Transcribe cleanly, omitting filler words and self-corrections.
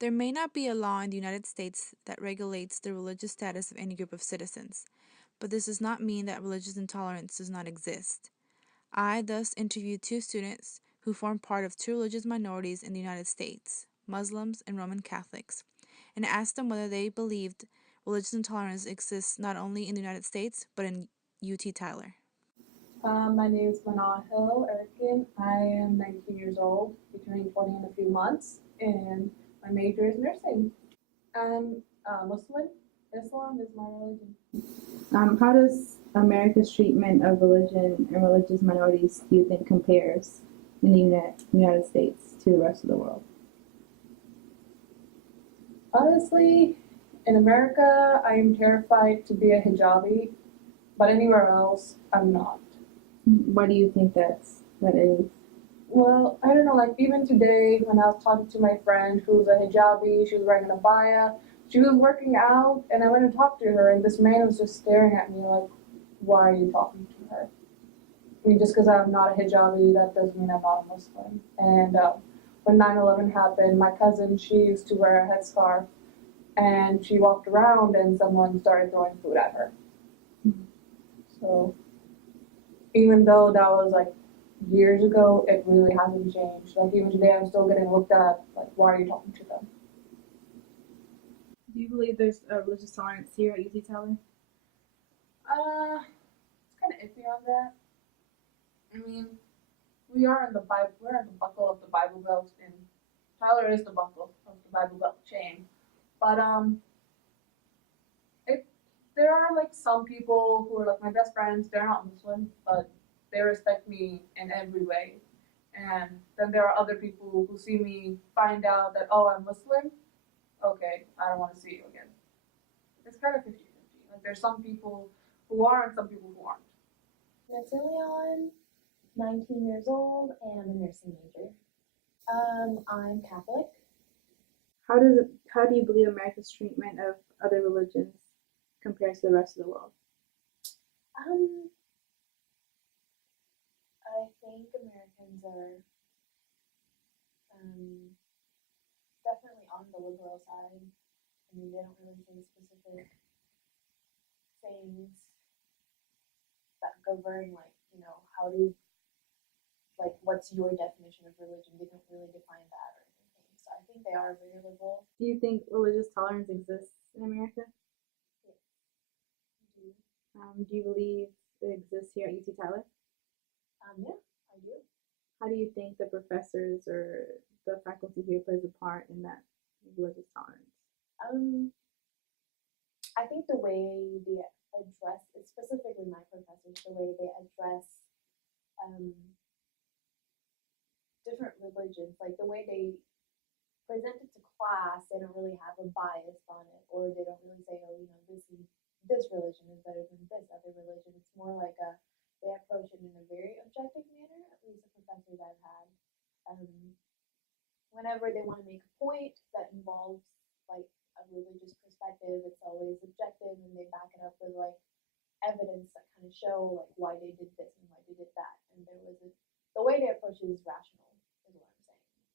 There may not be a law in the United States that regulates the religious status of any group of citizens, but this does not mean that religious intolerance does not exist. I thus interviewed two students who form part of two religious minorities in the United States, Muslims and Roman Catholics, and asked them whether they believed religious intolerance exists not only in the United States but in UT Tyler. My name is Manahil Erkin. I am 19 years old, be turning 20 in a few months, and my major is nursing. I'm Muslim. Islam is my religion. How does America's treatment of religion and religious minorities do you think compares in the United States to the rest of the world? Honestly, in America, I am terrified to be a hijabi, but anywhere else, I'm not. Why do you think that is? Well, I don't know, like even today when I was talking to my friend who's a hijabi, she was wearing an abaya, she was working out, and I went and talked to her, and this man was just staring at me like, why are you talking to her? I mean, just because I'm not a hijabi, that doesn't mean I'm not a Muslim. And when 9/11 happened, my cousin, she used to wear a headscarf, and she walked around, and someone started throwing food at her. So even though that was like years ago, it really hasn't changed. Like even today, I'm still getting looked at like, why are you talking to them? Do you believe there's a religious tolerance here at UT Tyle? It's kind of iffy on that. I mean, we are in the Bible. We're in the buckle of the Bible Belt, and Tyler is the buckle of the Bible Belt chain. But it there are like some people who are like my best friends. They're not Muslim, but they respect me in every way. And then there are other people who see me, find out that, oh, I'm Muslim. Okay, I don't want to see you again. It's kind of 50-50. Like there's some people who are and some people who aren't. Leon, 19 years old, and I'm a nursing major. I'm Catholic. How do you believe America's treatment of other religions compares to the rest of the world? Um, I think Americans are um, definitely on the liberal side. I mean, they don't really say specific things that govern, like, how do, like, what's your definition of religion? They don't really define that or anything. So I think they are very liberal. Do you think religious tolerance exists in America? Yeah, I do. Do you believe it exists here at UT Tyler? Yeah, I do. How do you think the professors or the faculty here plays a part in that religious tolerance? Um, I think the way they address, specifically my professors, the way they address um, different religions, like the way they present it to class, they don't really have a bias on it, or they don't really say, oh, this religion is better than this other religion. It's more like they approach it in a very objective manner. At least the professors I've had, um, whenever they want to make a point that involves like a religious perspective, it's always objective, and they back it up with like evidence that kind of show like why they did this and why they did that. And the way they approach it is rational.